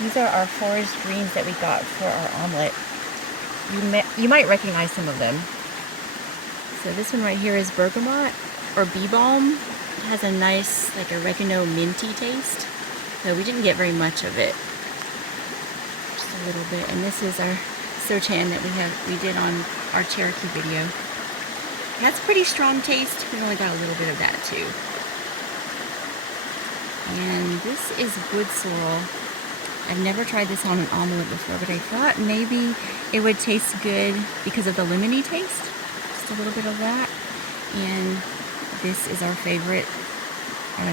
These are our foraged greens that we got for our omelet. You might recognize some of them. So this one right here is bergamot or bee balm. It has a nice like oregano minty taste. So we didn't get very much of it. Just a little bit. And this is our sochan that we did on our Cherokee video. That's pretty strong taste. We only got a little bit of that too. And this is wood sorrel. I've never tried this on an omelet before, but I thought maybe it would taste good because of the lemony taste. Just a little bit of that. And this is our favorite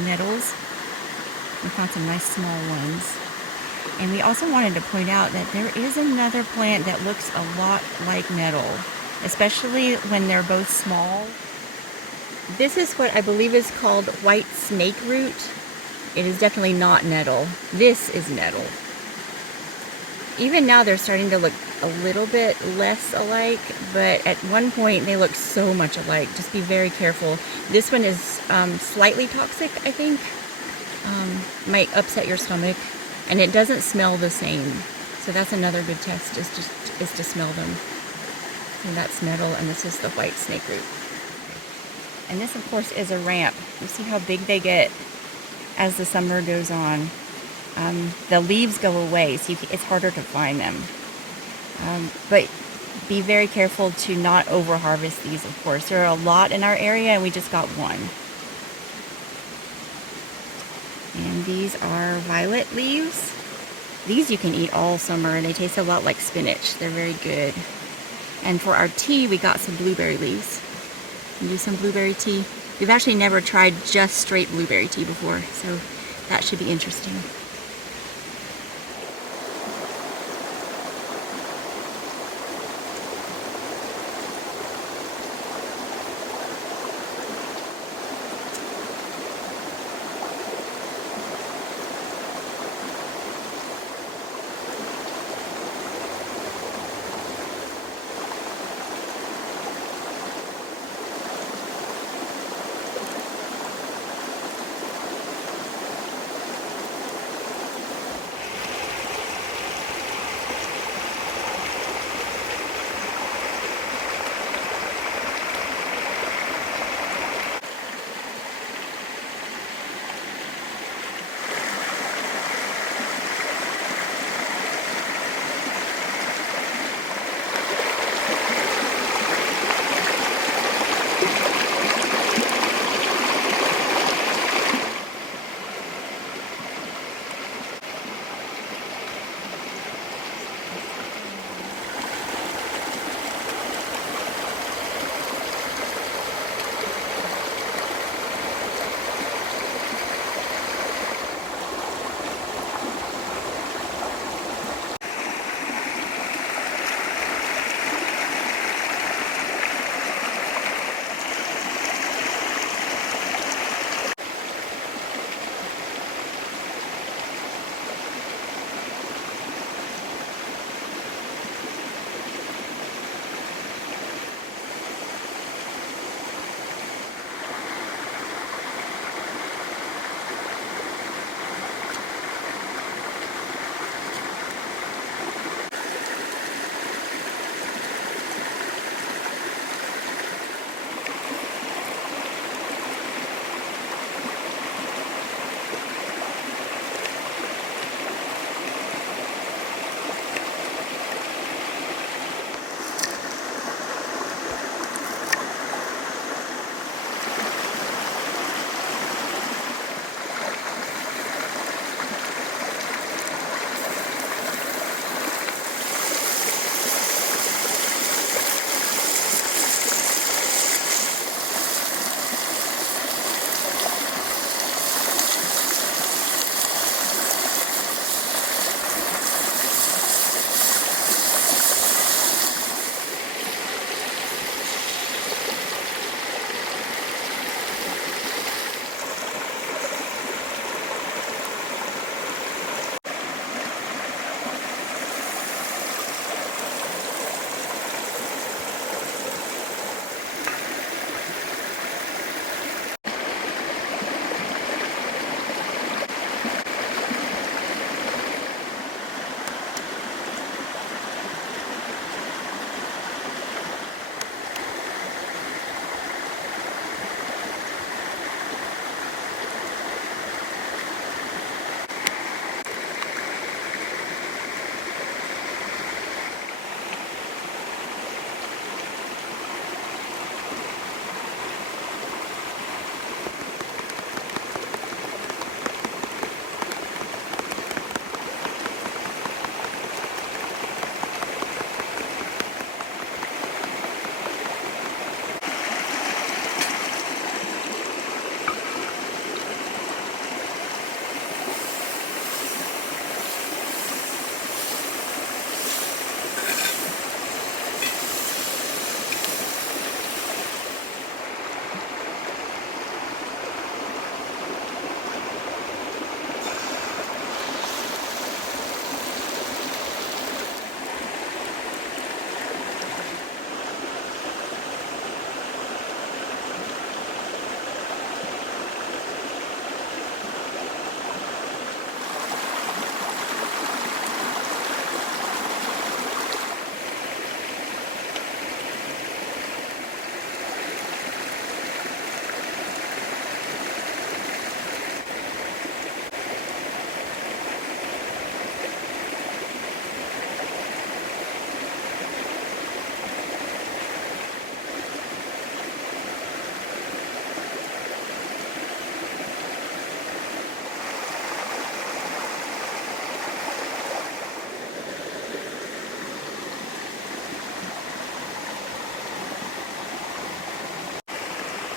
nettles. We found some nice small ones. And we also wanted to point out that there is another plant that looks a lot like nettle, especially when they're both small. This is what I believe is called white snake root. It is definitely not nettle. This is nettle. Even now they're starting to look a little bit less alike, but at one point they look so much alike. Just be very careful. This one is slightly toxic, I think. Might upset your stomach, and it doesn't smell the same. So that's another good test, is to smell them. And that's nettle, and this is the white snake root. And this, of course, is a ramp. You see how big they get as the summer goes on. The leaves go away, so it's harder to find them. But be very careful to not over harvest these, of course. There are a lot in our area, and we just got one. And these are violet leaves. These you can eat all summer, and they taste a lot like spinach. They're very good. And for our tea, we got some blueberry leaves. And do some blueberry tea. We've actually never tried just straight blueberry tea before, so that should be interesting.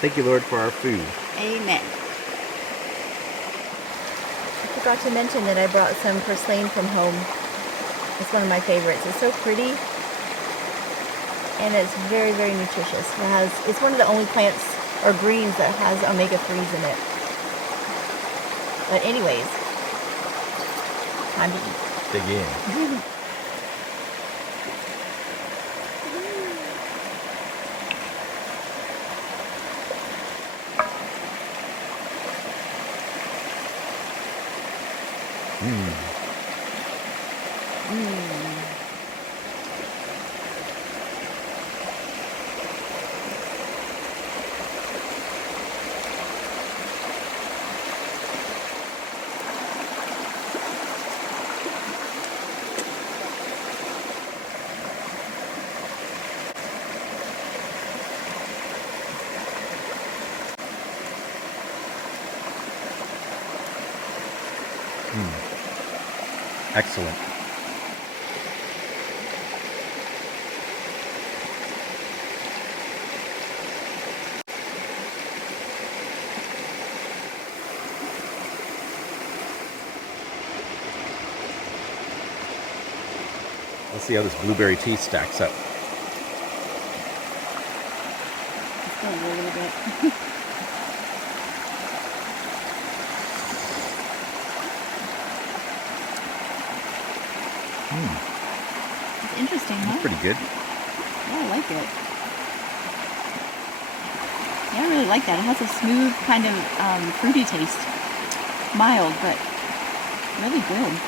Thank you, Lord, for our food. Amen. I forgot to mention that I brought some purslane from home. It's one of my favorites. It's so pretty, and it's very, very nutritious. It's one of the only plants or greens that has omega-3s in it. But anyways, time to eat. Dig in. Excellent. Let's see how this blueberry tea stacks up. It's going a little bit. It's interesting, huh? That's pretty good. Yeah, I like it. Yeah, I really like that. It has a smooth kind of fruity taste. Mild, but really good.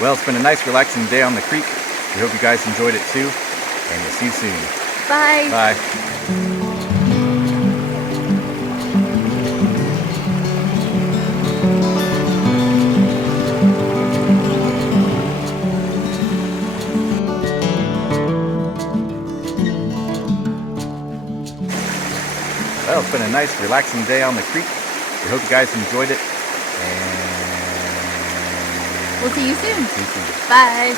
Well, it's been a nice, relaxing day on the creek. We hope you guys enjoyed it too, and we'll see you soon. Bye. Bye. Well, it's been a nice, relaxing day on the creek. We hope you guys enjoyed it, and We'll see you soon. see you soon. Bye.